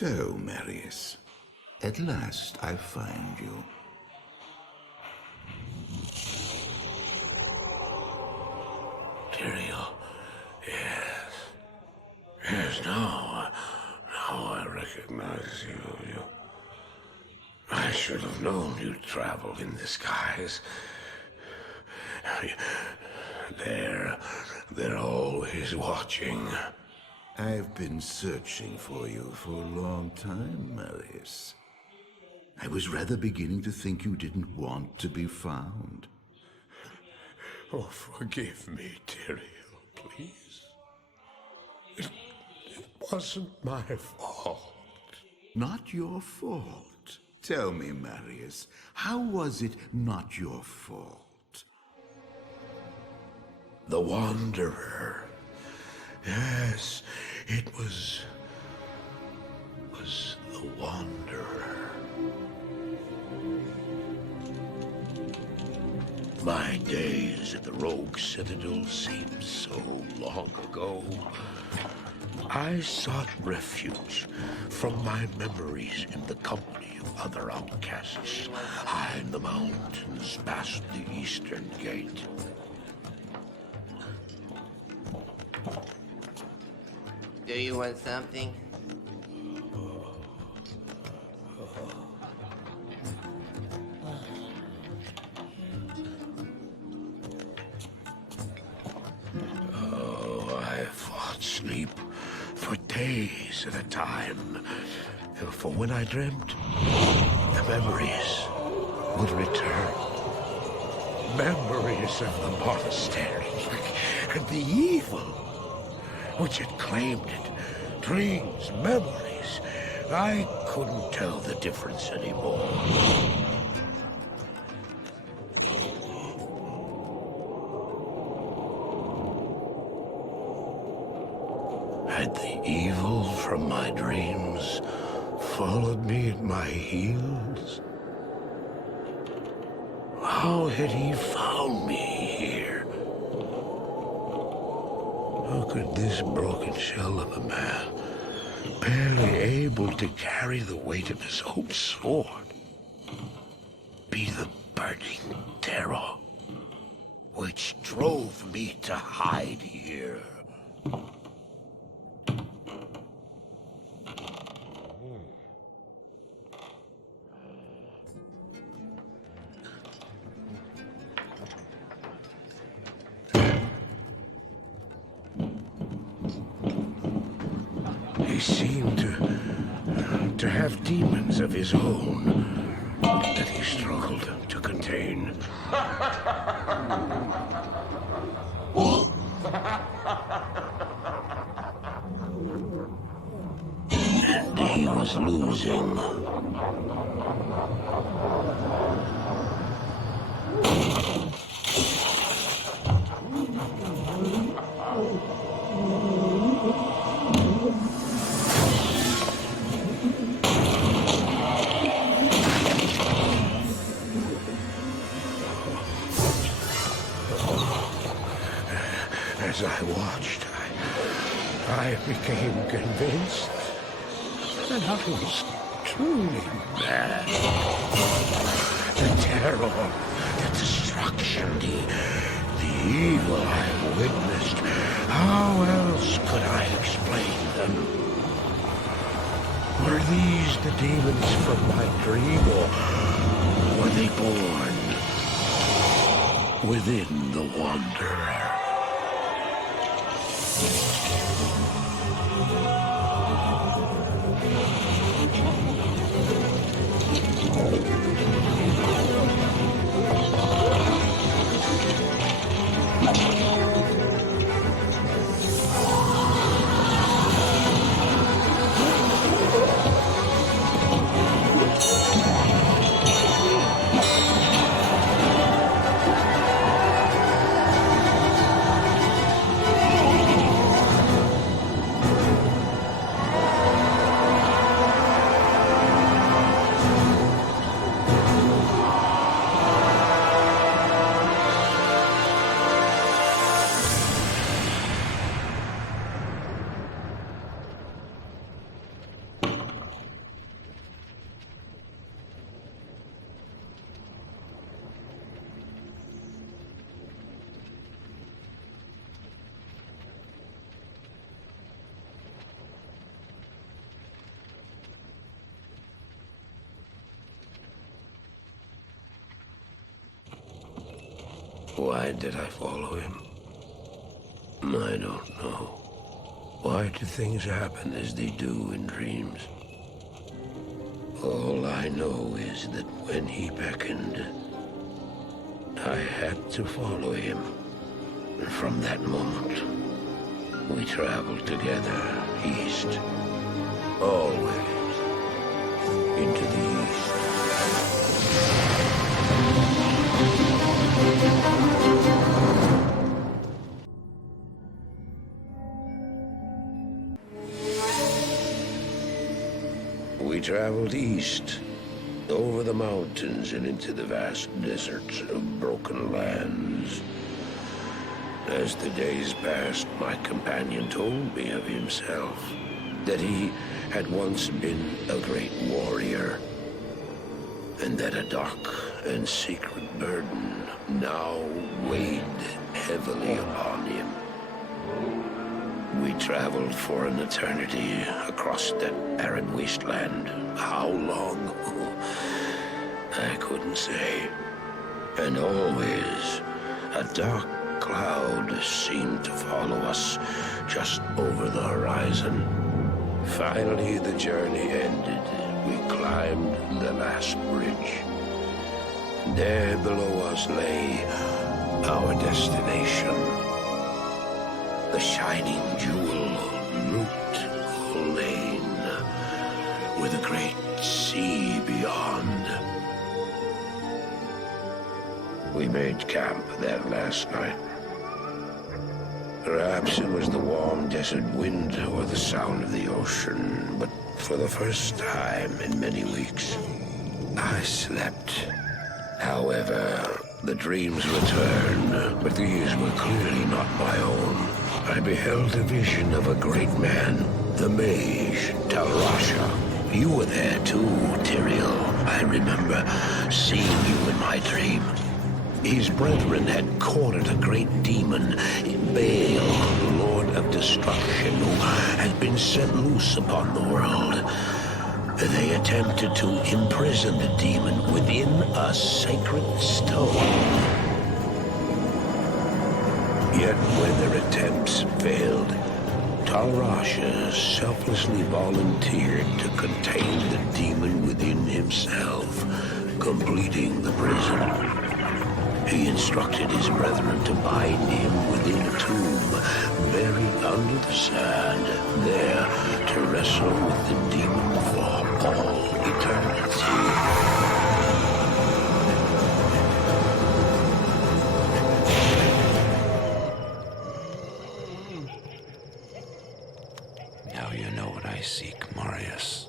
So, Marius, at last I find you. Tyrael, yes. Yes, now I recognize you. I should have known you'd travel in the skies. They're always watching. I've been searching for you for a long time, Marius. I was rather beginning to think you didn't want to be found. Oh, forgive me, Tyrael, please. It wasn't my fault. Not your fault. Tell me, Marius, how was it not your fault? The Wanderer. Yes, it was the Wanderer. My days at the Rogue Citadel seem so long ago. I sought refuge from my memories in the company of other outcasts, high in the mountains past the Eastern Gate. Do you want something? Oh, I fought sleep for days at a time. For when I dreamt, the memories would return. Memories of the monastery and the evil which had claimed it. Dreams, memories. I couldn't tell the difference anymore. Had the evil from my dreams followed me at my heels? How had he found me here? How could this broken shell of a man, barely able to carry the weight of his own sword, be the burning terror which drove me to hide here? He seemed to have demons of his own that he struggled to contain. And he was losing. As I watched, I became convinced that I was truly mad. The terror, the destruction, the evil I witnessed, how else could I explain them? Were these the demons from my dream, or were they born within the Wanderer? Why did I follow him? I don't know. Why do things happen as they do in dreams? All I know is that when he beckoned, I had to follow him. And from that moment, we traveled together east. Always into the east. We traveled east, over the mountains and into the vast deserts of broken lands. As the days passed, my companion told me of himself, that he had once been a great warrior, and that a dark and secret burden now weighed heavily upon him. We traveled for an eternity across that arid wasteland. How long? I couldn't say. And always, a dark cloud seemed to follow us just over the horizon. Finally, the journey ended. We climbed the last bridge. There below us lay our destination. The shining jewel, Loot Lane, with a great sea beyond. We made camp there last night. Perhaps it was the warm desert wind or the sound of the ocean, but for the first time in many weeks, I slept. However, the dreams returned, but these were clearly not my own. I beheld a vision of a great man, the mage, Talrasha. You were there too, Tyrael. I remember seeing you in my dream. His brethren had cornered a great demon, Baal, Lord of Destruction, who had been set loose upon the world. They attempted to imprison the demon within a sacred stone. Yet when their attempts failed, Talrasha selflessly volunteered to contain the demon within himself, completing the prison. He instructed his brethren to bind him within a tomb, buried under the sand, there to wrestle with the demon for all eternity. Now you know what I seek, Marius.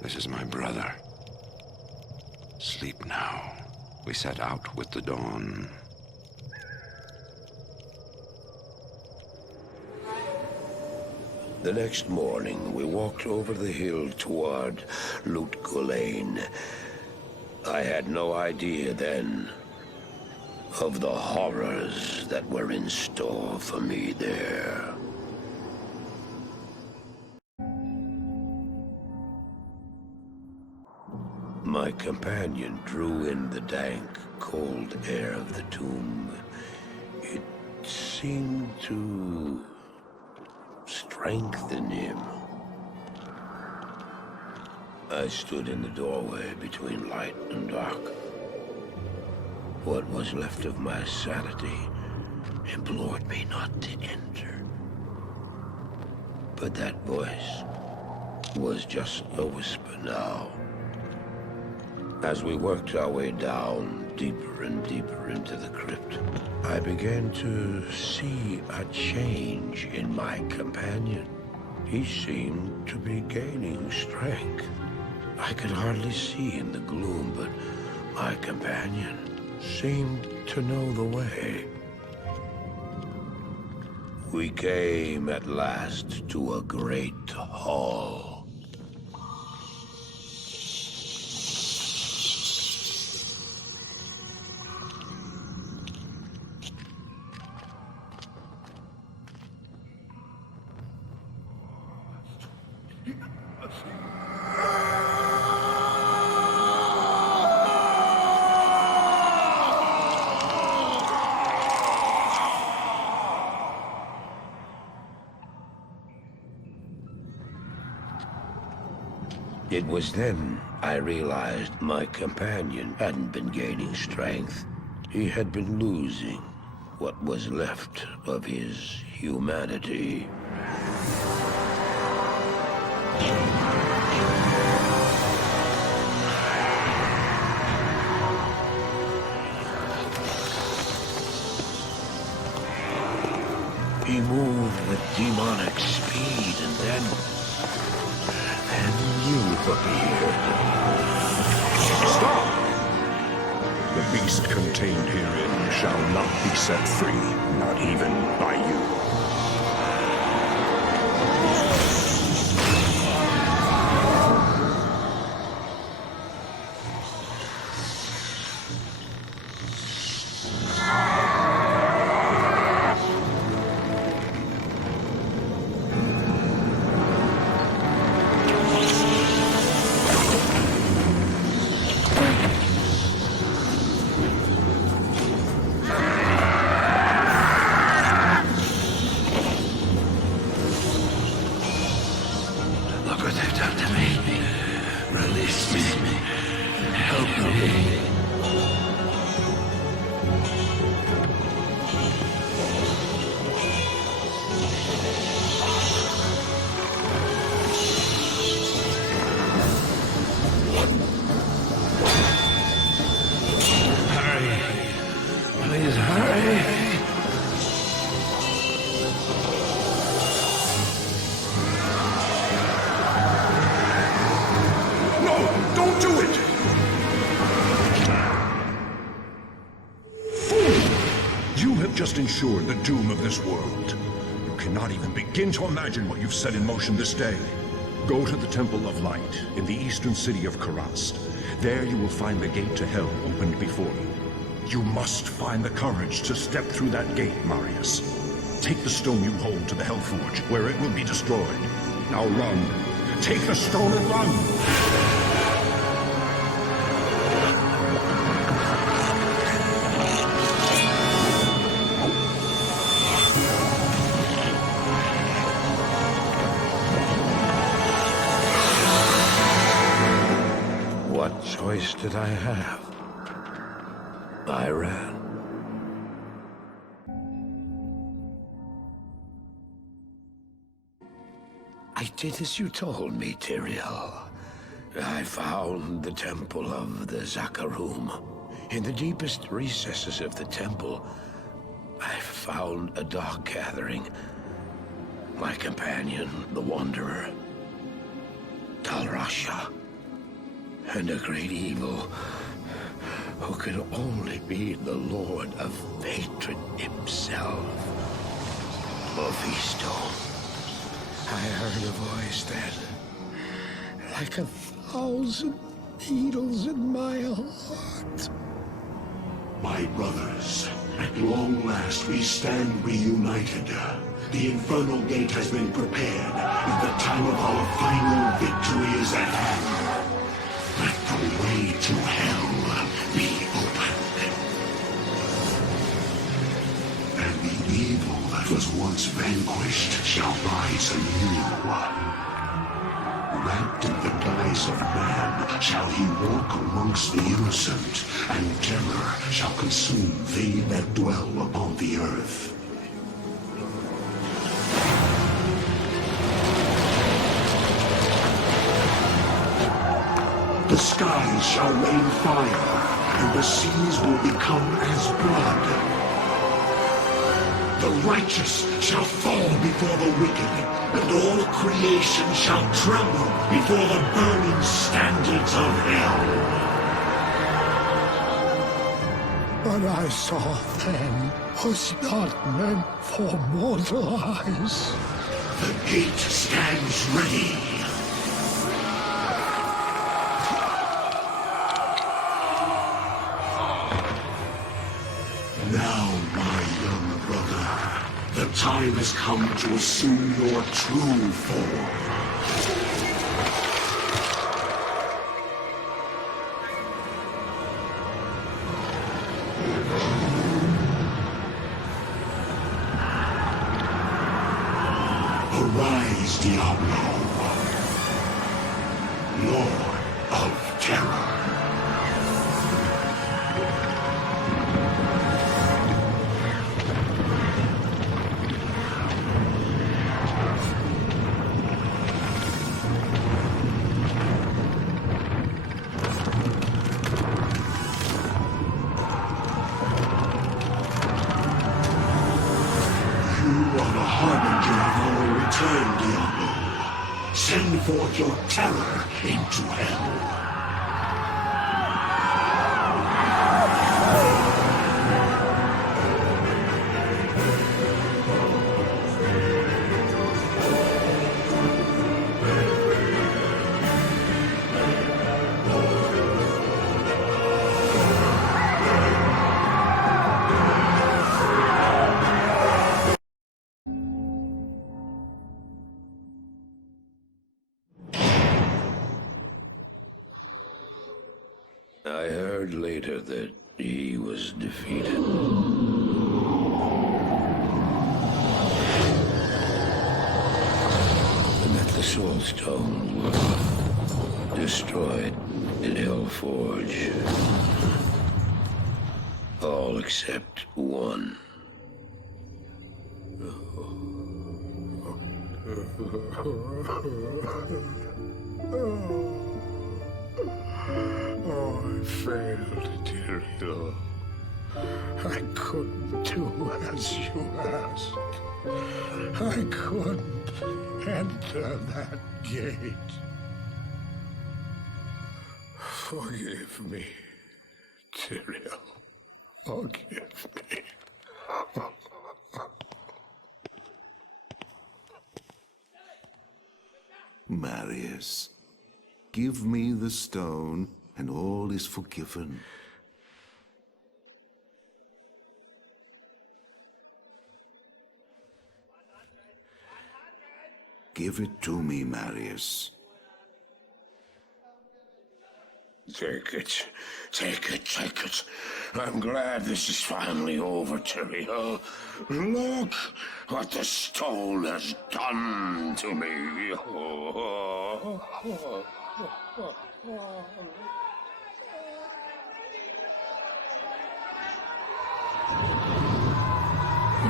This is my brother. Sleep now. We set out with the dawn. The next morning, we walked over the hill toward Loot Lane. I had no idea then of the horrors that were in store for me there. My companion drew in the dank, cold air of the tomb. It seemed to strengthen him. I stood in the doorway between light and dark. What was left of my sanity implored me not to enter. But that voice was just a whisper now. As we worked our way down, deeper and deeper into the crypt, I began to see a change in my companion. He seemed to be gaining strength. I could hardly see in the gloom, but my companion seemed to know the way. We came at last to a great hall. It was then I realized my companion hadn't been gaining strength. He had been losing what was left of his humanity. He moved with demonic speed, and then you appeared. Stop! The beast contained herein shall not be set free, not even by you. Just ensured the doom of this world. You cannot even begin to imagine what you've set in motion this day. Go to the Temple of Light in the eastern city of Karast. There you will find the gate to hell opened before you. You must find the courage to step through that gate, Marius. Take the stone you hold to the Hellforge, where it will be destroyed. Now run. Take the stone and run! What choice did I have? I ran. I did as you told me, Tyrael. I found the temple of the Zakarum. In the deepest recesses of the temple, I found a dark gathering. My companion, the Wanderer, Talrasha, and a great evil who could only be the Lord of Hatred himself, Mephisto. I heard a voice then, like 1,000 needles in my heart. My brothers, at long last we stand reunited. The Infernal Gate has been prepared, and the time of our final victory is at hand. Let the way to hell be opened. And the evil that was once vanquished shall rise anew. Wrapped in the guise of man shall he walk amongst the innocent, and terror shall consume they that dwell upon the earth. The skies shall rain fire, and the seas will become as blood. The righteous shall fall before the wicked, and all creation shall tremble before the burning standards of hell. What I saw then was not meant for mortal eyes. The gate stands ready. Now, my young brother, the time has come to assume your true form. Arise, Diablo. Lord of Terror. You are the harbinger of our return, Diablo. Send forth your terror into hell. I heard later that he was defeated. And that the Soul Stone was destroyed in Hellforge. All except one. Oh, I failed, Tyrael. I couldn't do as you asked. I couldn't enter that gate. Forgive me, Tyrael. Forgive me. Marius, give me the stone, and all is forgiven. Give it to me, Marius. Take it. Take it, take it. I'm glad this is finally over, Tyrael. Look what the stone has done to me.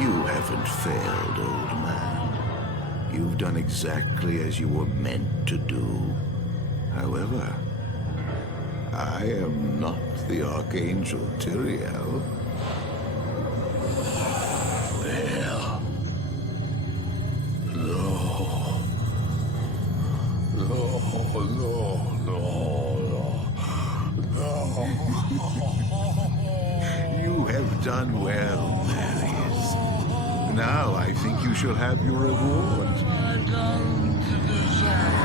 You haven't failed, old man. You've done exactly as you were meant to do. However, I am not the Archangel Tyrael. Well, no. No, no, no, no. You have done well, Marius. Now I think you shall have your reward. I don't deserve.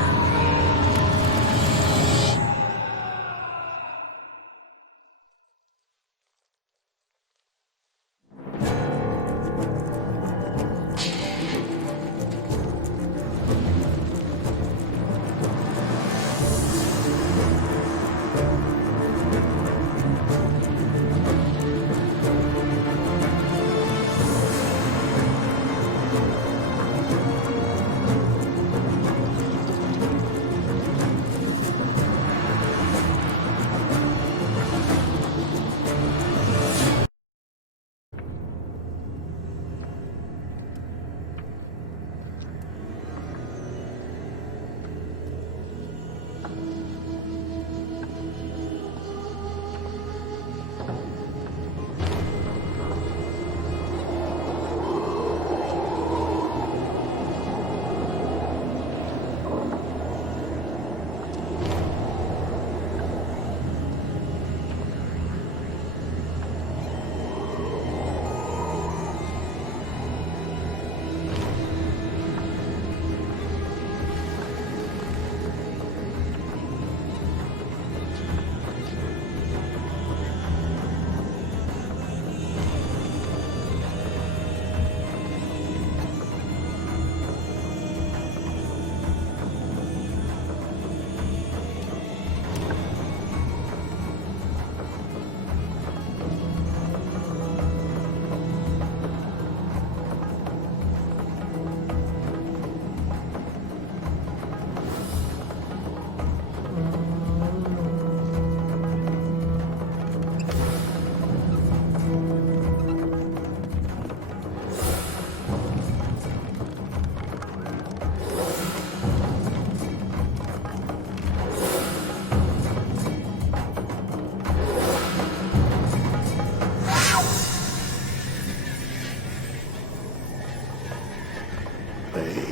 Bale.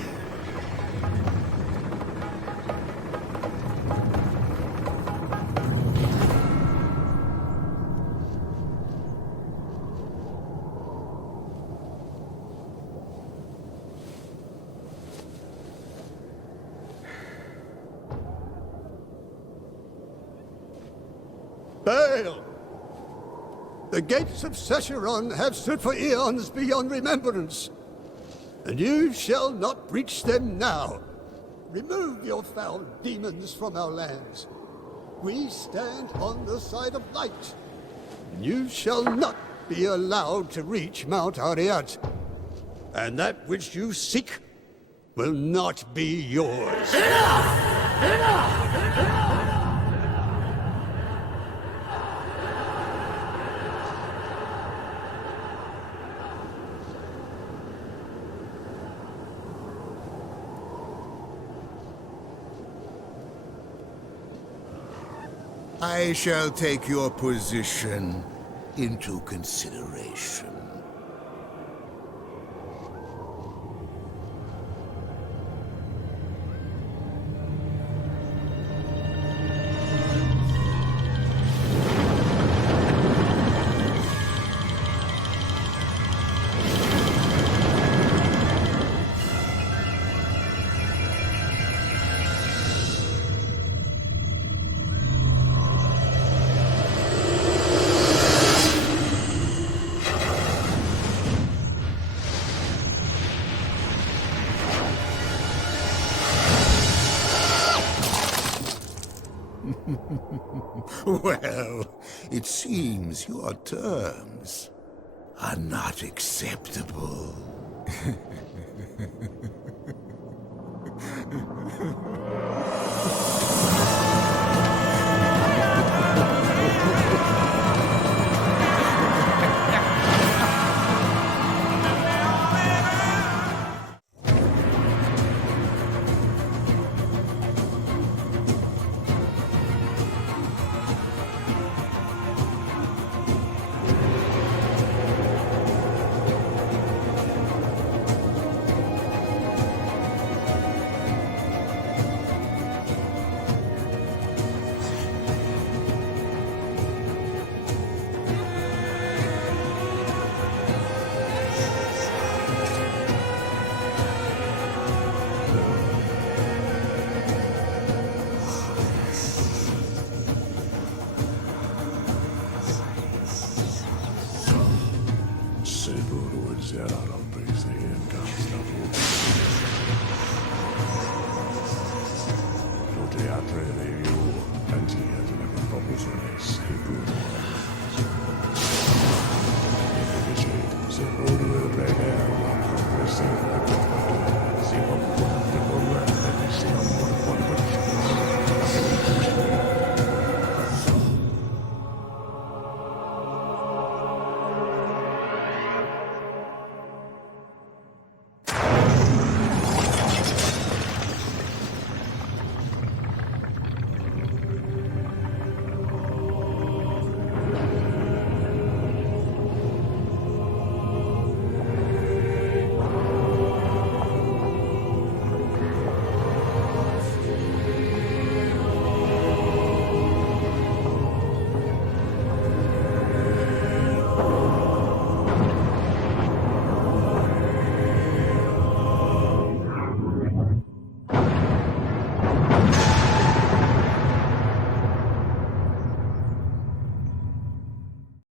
Bale! The gates of Secheron have stood for eons beyond remembrance, and you shall not breach them now. Remove your foul demons from our lands. We stand on the side of light, and you shall not be allowed to reach Mount Ariat. And that which you seek will not be yours. I shall take your position into consideration. Well, it seems your terms are not acceptable.